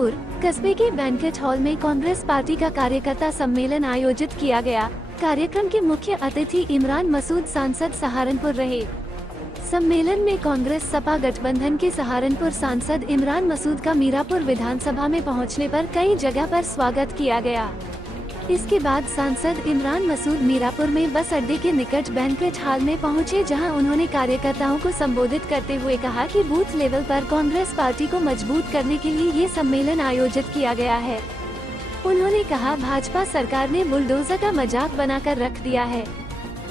मीरापुर कस्बे के banquet hall में कांग्रेस पार्टी का कार्यकर्ता सम्मेलन आयोजित किया गया। कार्यक्रम के मुख्य अतिथि इमरान मसूद सांसद सहारनपुर रहे। सम्मेलन में कांग्रेस सपा गठबंधन के सहारनपुर सांसद इमरान मसूद का मीरापुर विधानसभा में पहुंचने पर कई जगह पर स्वागत किया गया। इसके बाद सांसद इमरान मसूद मीरापुर में बस अड्डे के निकट बैंक्वेट हॉल में पहुंचे, जहां उन्होंने कार्यकर्ताओं को संबोधित करते हुए कहा कि बूथ लेवल पर कांग्रेस पार्टी को मजबूत करने के लिए ये सम्मेलन आयोजित किया गया है। उन्होंने कहा, भाजपा सरकार ने बुलडोजर का मजाक बनाकर रख दिया है।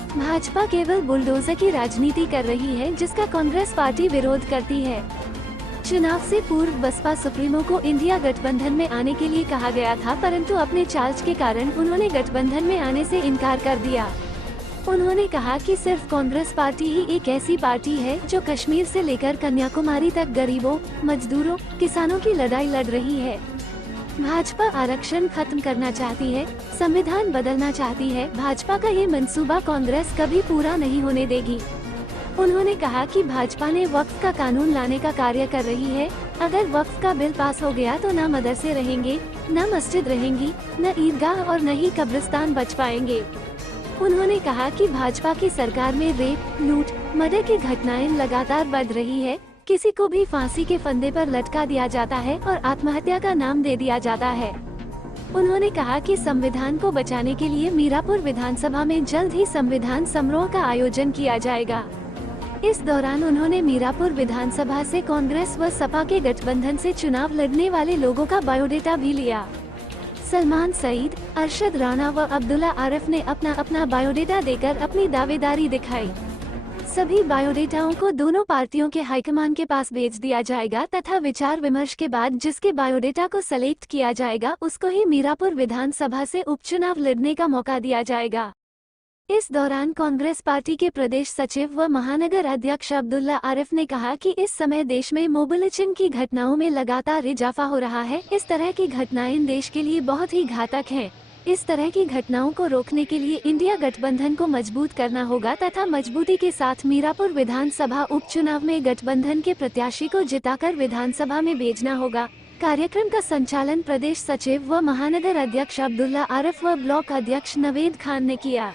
भाजपा केवल बुलडोजर की राजनीति कर रही है, जिसका कांग्रेस पार्टी विरोध करती है। चुनाव से पूर्व बसपा सुप्रीमो को इंडिया गठबंधन में आने के लिए कहा गया था, परंतु अपने चार्ज के कारण उन्होंने गठबंधन में आने से इनकार कर दिया। उन्होंने कहा कि सिर्फ कांग्रेस पार्टी ही एक ऐसी पार्टी है जो कश्मीर से लेकर कन्याकुमारी तक गरीबों, मजदूरों, किसानों की लड़ाई लड़ रही है। भाजपा आरक्षण खत्म करना चाहती है, संविधान बदलना चाहती है। भाजपा का ये मंसूबा कांग्रेस कभी पूरा नहीं होने देगी। उन्होंने कहा कि भाजपा ने वक्फ का कानून लाने का कार्य कर रही है। अगर वक्फ का बिल पास हो गया तो न मदरसे रहेंगे, न मस्जिद रहेंगी, न ईदगाह और न ही कब्रिस्तान बच पाएंगे। उन्होंने कहा कि भाजपा की सरकार में रेप, लूट, मर्डर की घटनाएं लगातार बढ़ रही है। किसी को भी फांसी के फंदे पर लटका दिया जाता है और आत्महत्या का नाम दे दिया जाता है। उन्होंने कहा कि संविधान को बचाने के लिए मीरापुर विधानसभा में जल्द ही संविधान समारोह का आयोजन किया जाएगा। इस दौरान उन्होंने मीरापुर विधानसभा से कांग्रेस व सपा के गठबंधन से चुनाव लड़ने वाले लोगों का बायोडेटा भी लिया। सलमान सईद, अरशद राणा व अब्दुल्ला आरिफ ने अपना अपना बायोडेटा देकर अपनी दावेदारी दिखाई। सभी बायोडेटाओं को दोनों पार्टियों के हाईकमान के पास भेज दिया जाएगा तथा विचार विमर्श के बाद जिसके बायोडेटा को सेलेक्ट किया जाएगा उसको ही मीरापुर विधानसभा से उपचुनाव लड़ने का मौका दिया जाएगा। इस दौरान कांग्रेस पार्टी के प्रदेश सचिव व महानगर अध्यक्ष अब्दुल्ला आरिफ ने कहा कि इस समय देश में मोबिलिजम की घटनाओं में लगातार इजाफा हो रहा है। इस तरह की घटनाएं देश के लिए बहुत ही घातक हैं। इस तरह की घटनाओं को रोकने के लिए इंडिया गठबंधन को मजबूत करना होगा तथा मजबूती के साथ मीरापुर विधानसभा उपचुनाव में गठबंधन के प्रत्याशी को जिताकर विधानसभा में भेजना होगा। कार्यक्रम का संचालन प्रदेश सचिव व महानगर अध्यक्ष अब्दुल्ला आरिफ व ब्लॉक अध्यक्ष नवेद खान ने किया।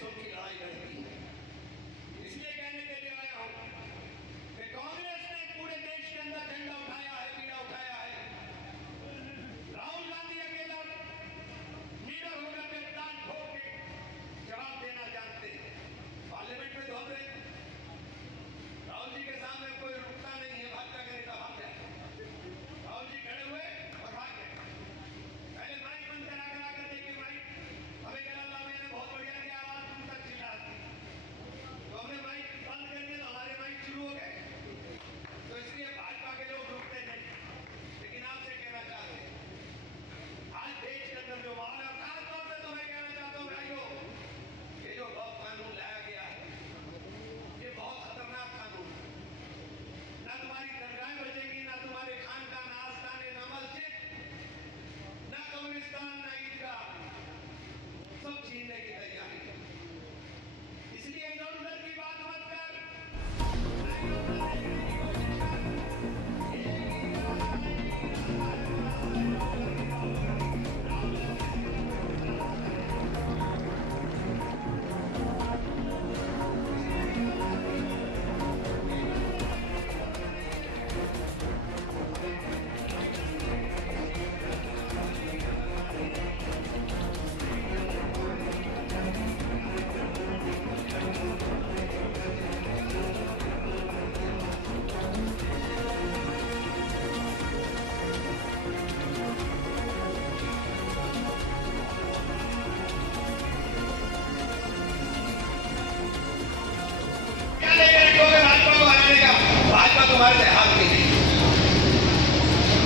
तुम्हारे से हाथ नहीं।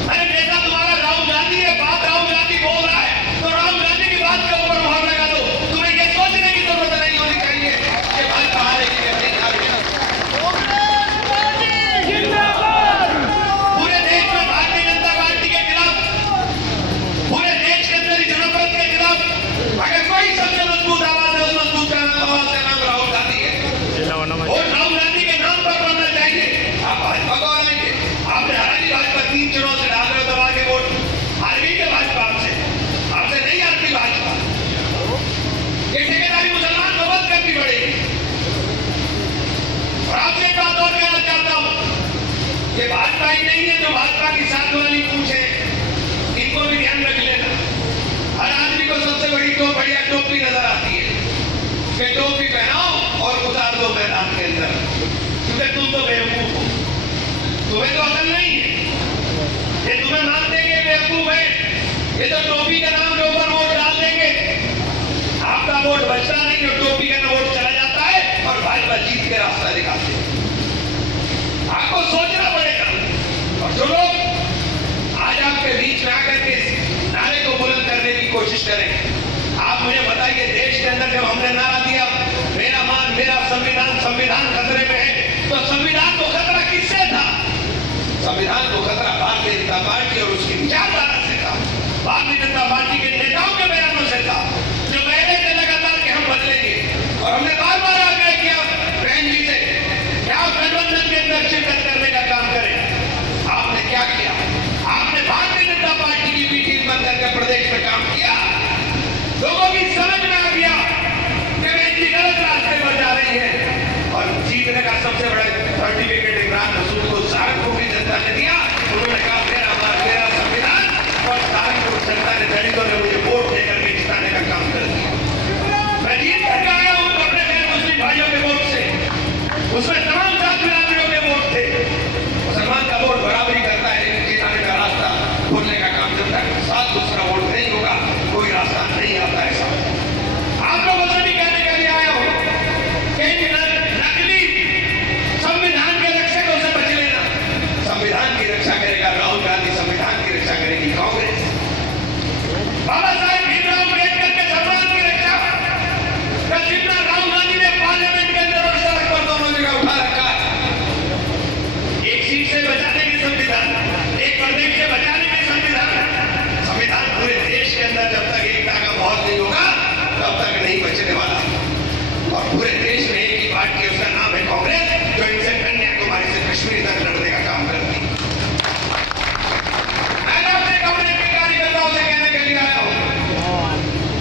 अरे नेता तुम्हारा राहुल गांधी है, बात राहुल गांधी बोल रहा है तो राहुल गांधी की बात के ऊपर मुहर लगा दो। तुम्हें ये सोचने की जरूरत नहीं होनी चाहिए कि भाजपा हारेगी या नहीं हारेगी। पूरे देश में भारतीय जनता पार्टी के खिलाफ, पूरे देश के अंदर जनपद के खिलाफ अगर कोई सबसे मजबूत आवाज है, उस मजबूत आवाज का नाम राहुल गांधी है। और राहुल गांधी के नाम पर बनना चाहिए। आप भाजपा को तुम तो बेवकूफ हो, तुम्हें तो अकल नहीं है। ये तुम्हें मानते हैं ये बेवकूफ है, ये तो टोपी के नाम के ऊपर वोट डाल देंगे। आपका वोट बचता नहीं और टोपी का वोट चला जाता है और भाजपा जीत के रास्ता दिखाते हैं। आपको सोचना पड़ेगा। और जो लोग आज आपके बीच में आकर के नारे को बुलंद करने की कोशिश करें, आप मुझे बताइए, देश के अंदर जब हमने नारा दिया मेरा मान मेरा संविधान, संविधान खतरे में है, तो संविधान को खतरा किससे था? संविधान को खतरा भारतीय जनता पार्टी और उसकी विचारधारा से था, भारतीय जनता पार्टी के नेताओं के बयानों से था, जो पहले थे लगातार कि हम बदलेंगे। और हमने बार बार आग्रह किया बहन जी से कि आप गठबंधन के अंदर शिरकत करने का काम करें। आपने क्या किया? आपने भारतीय जनता पार्टी की मीटिंग बंद करके प्रदेश में काम किया। लोगों की समझ में आ गया कि बहन जी गलत रास्ते पर जा रही है। और जीतने का सबसे बड़ा सर्टिफिकेट इमरान मसूद को सहारनपुर की जनता ने दिया। उन्होंने कहा मेरा संविधान, और सहारनपुर जनता ने, दलितों ने मुझे वोट देकर के जिताने का काम कर दिया। मैं जीत कर आया हूं अपने गैर मुस्लिम भाइयों के वोट से, उसमें तमाम जात बिरादरियों के वोट थे। मुसलमान का वोट बराबरी करता है, लेकिन जिताने का रास्ता खोलने का काम जब तक साथ दूसरा वोट नहीं होगा कोई रास्ता नहीं आता है। आप लोगों से भी कहने के लिए आया हूं कि नकली संविधान के रक्षकों से बच लेना। संविधान की रक्षा करेगा राहुल गांधी, संविधान की रक्षा करेगी कांग्रेस। बाबा साहेब भीमराव अम्बेडकर के सम्मान की रक्षा का जिम्मा राहुल गांधी ने पार्लियामेंट के अंदर और सड़क पर दोनों जगह उठा रखा है। एक सीट से बचाने के संविधान, एक प्रदेश से बचाने के संविधान। संविधान पूरे देश के अंदर जब तक एकता का माहौल नहीं होगा तब तक नहीं बचने वाला। और पूरे देश में एक ही पार्टी है, उसका नाम है कांग्रेस, जो इनसे कन्याकुमारी से कश्मीर तक लड़ने का काम करती है। मैं अपने कमरे के कार्यकर्ताओं से कहने के लिए आया हूं,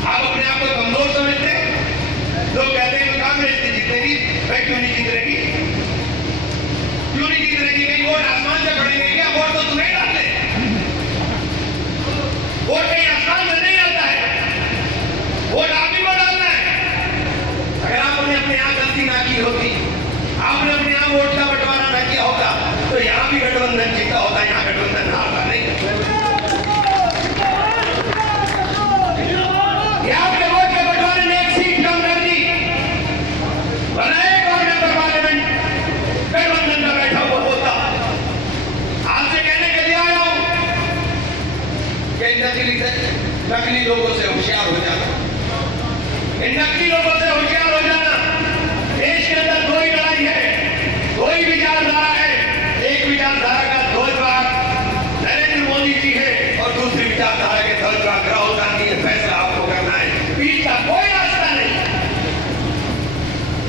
आप अपने आप को कमजोर समझते हैं। लोग कहते हैं कांग्रेस की जीतेगी, भाई क्यों नहीं जीत रही? क्यों नहीं जीत रही? कहीं वोट आसमान से पड़ेंगे क्या? वोट तो तुम्हें डालते हैं, वोट कहीं आसमान से नहीं आता है, वोट आप ही को डालना है। अगर आपने अपने यहाँ गलती ना की होती, आपने अपने यहाँ वोट का बंटवारा ना किया होता, तो यहाँ भी गठबंधन जीता होता, यहाँ गठबंधन हारता नहीं। आपके वोट के बंटवारे ने एक सीट कम कर दी, वरना एक और मेंबर पार्लियामेंट गठबंधन का बैठा हुआ होता। आपसे कहने के लिए आया हूं कि नकली लोगों से होशियार हो जाना, इन नकली लोगों से होशियार हो जाना। देश के अंदर कोई लड़ाई है, कोई विचारधारा है, एक विचारधारा का ध्वजवाहक नरेंद्र मोदी जी है और दूसरी विचारधारा के ध्वजवाहक राहुल गांधी है। फैसला आपको करना है, बीच का कोई रास्ता नहीं।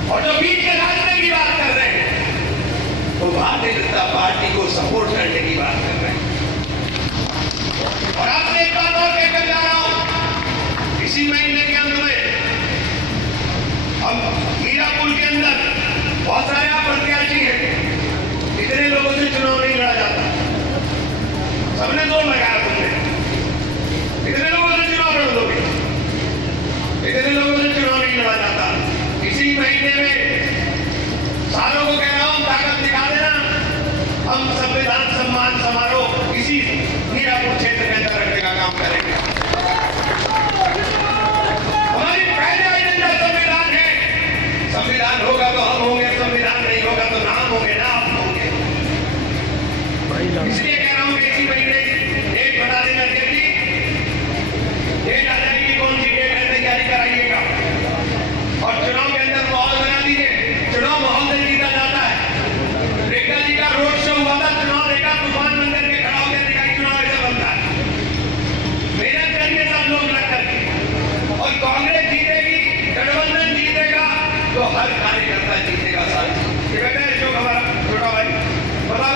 और जो बीच के रास्ते की बात कर रहे हैं तो भारतीय जनता पार्टी को सपोर्ट करने की बात कर रहे हैं। और आपसे एक बात और कहकर जा रहा हूं, इसी महीने के अंत में हम मीरापुर के अंदर बहुत सारे प्रत्याशी हैं। इतने लोगों से चुनाव नहीं लड़ा जाता, सबने जोर लगाया तुमने, इतने लोगों से चुनाव लड़ दोगे, इतने लोगों से चुनाव नहीं लड़ा जाता। इसी महीने में सारों को कह रहा हूं ताकत दिखा देना, हम संविधान सम्मान समारोह इसी मीरापुर क्षेत्र के अंदर रखने का काम करेंगे। हमारी पहला एजेंडा संविधान है। संविधान होगा तो हम होंगे, संविधान नहीं होगा तो ना हम होंगे ना आप होंगे। इसलिए कह रहा हूं कि इसी महीने डेट बता देना जल्दी, डेट आ जाएगी, कौन सी डेट है तैयारी कराइएगा और चुनाव के अंदर माहौल बना दीजिए। चुनाव माहौल से जीता जाता है। रेखा जी का रोड शो हुआ था, चुनाव रेखा तूफान बन करके खड़ा होकर दिखाई, चुनाव ऐसा बनता है। मेहनत करेंगे सब लोग लग करके और कांग्रेस जीतेगी, गठबंधन जीतेगा तो हर कार्यकर्ता जीतेगा। साथ ये बेटा है जो हमारा छोटा भाई, बता